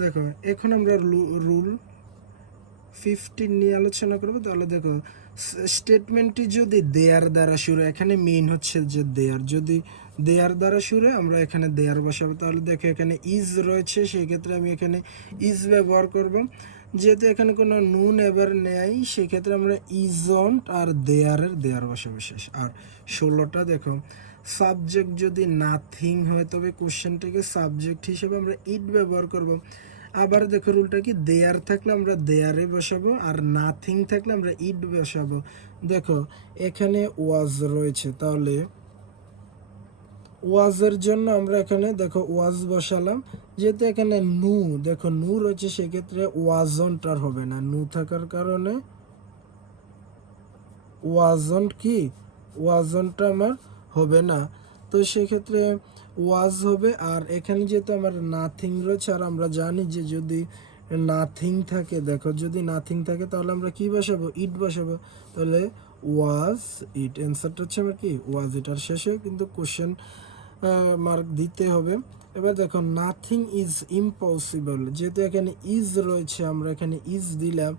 দেখো এখন আমরা রুল 15 নিয়ে আলোচনা করবো। তাহলে দেখো স্টেটমেন্টটি যদি দেয়ার দ্বারা শুরু, এখানে মেইন হচ্ছে যে দেয়ার, যদি দেয়ার দ্বারা শুরু আমরা এখানে দেয়ার বসাবো। তাহলে দেখো এখানে ইজ রয়েছে, সেই ক্ষেত্রে আমি এখানে ইজ ব্যবহার করব। যেহেতু এখানে কোনো নুন এবার নেই, সেক্ষেত্রে আমরা ইজন্ট আর দেয়ার বসাবো শেষ। আর 16টা দেখো সাবজেক্ট যদি নাথিং হয় তবে কোশ্চেনটাকে সাবজেক্ট হিসেবে আমরা ইট ব্যবহার করব। আবার দেখো রুলটা কি, দেয়ার থাকলে আমরা দেয়ারে বসাবো, আর নাথিং থাকলে আমরা ইট বসাবো। দেখো এখানে ওয়াজ রয়েছে, তাহলে ওয়াজের জন্য আমরা এখানে দেখো ওয়াজ বসালাম। যেহেতু এখানে নু, দেখো নু রয়েছে, সেক্ষেত্রে ওয়াজন্ট আর হবে না, নু থাকার কারণে ওয়াজন্ট কি, ওয়াজন্টটা আমার হবে না। তো সেক্ষেত্রে ওয়াজ হবে। আর এখানে যেহেতু আমার নাথিং রয়েছে, আর আমরা জানি যে যদি নাথিং থাকে, দেখো যদি নাথিং থাকে তাহলে আমরা কি বসাবো, ইট বসাবো। তাহলে ওয়াজ ইট, অ্যান্সারটা হচ্ছে আমার কি ওয়াজ ইট। আর শেষে কিন্তু কোশ্চেন মার্ক দিতে হবে। এবার দেখো নাথিং ইজ ইম্পসিবল, যেহেতু এখানে ইজ রয়েছে আমরা এখানে ইজ দিলাম।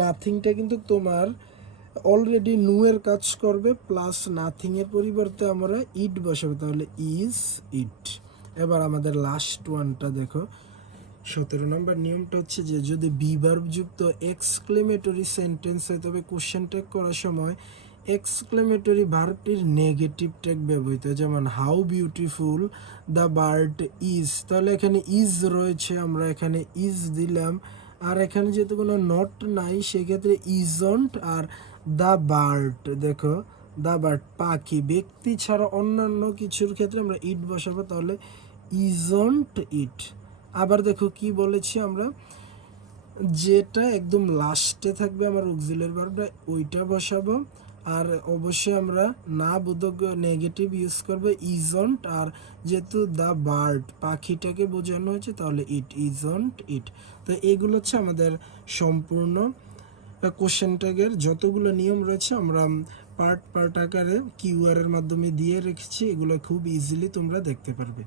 নাথিংটা কিন্তু তোমার অলরেডি নু এর কাজ করবে, প্লাস নাথিং এর পরিবর্তে আমরা ইট বসাবো, তাহলে ইজ ইট। এবার আমাদের লাস্ট ওয়ানটা দেখো 17 নম্বর নিয়মটা হচ্ছে যে যদি বি ভার্ব যুক্ত এক্সক্লেমেটরি সেন্টেন্স হয় তবে কোশ্চেন ট্যাগ করার সময় এক্সক্লেমেটরি ভার্বটির নেগেটিভ ট্যাগ ব্যবহৃত হয়। যেমন how beautiful the bird is, তাহলে এখানে ইজ রয়েছে, আমরা এখানে ইজ দিলাম। আর এখানে যেহেতু কোনো নট নাই, সেক্ষেত্রে ইজন্ট আর দ্য বার্ড, দেখো দ্য বার্ড পাখি, ব্যক্তি ছাড়া অন্যান্য কিছুর ক্ষেত্রে আমরা ইট বসাবো, তাহলে ইজন্ট ইট। আবার দেখো কি বলেছি আমরা, যেটা একদম লাস্টে থাকবে আমার অক্সিলারি ভার্বটা ওইটা বসাবো। আর অবশ্যই আমরা না বোধক নেগেটিভ ইউজ করবো ইজন্ট। আর যেহেতু দ্য বার্ড পাখিটাকে বোঝানো হয়েছে, তাহলে ইট ইজন্ট ইট। তো এগুলো হচ্ছে আমাদের সম্পূর্ণ কোশ্চেন ট্যাগের যতগুলো নিয়ম রয়েছে আমরা পার্ট পার্ট আকারে কিউআর এর মাধ্যমে দিয়ে রেখেছি। এগুলো খুব ইজিলি তোমরা দেখতে পারবে।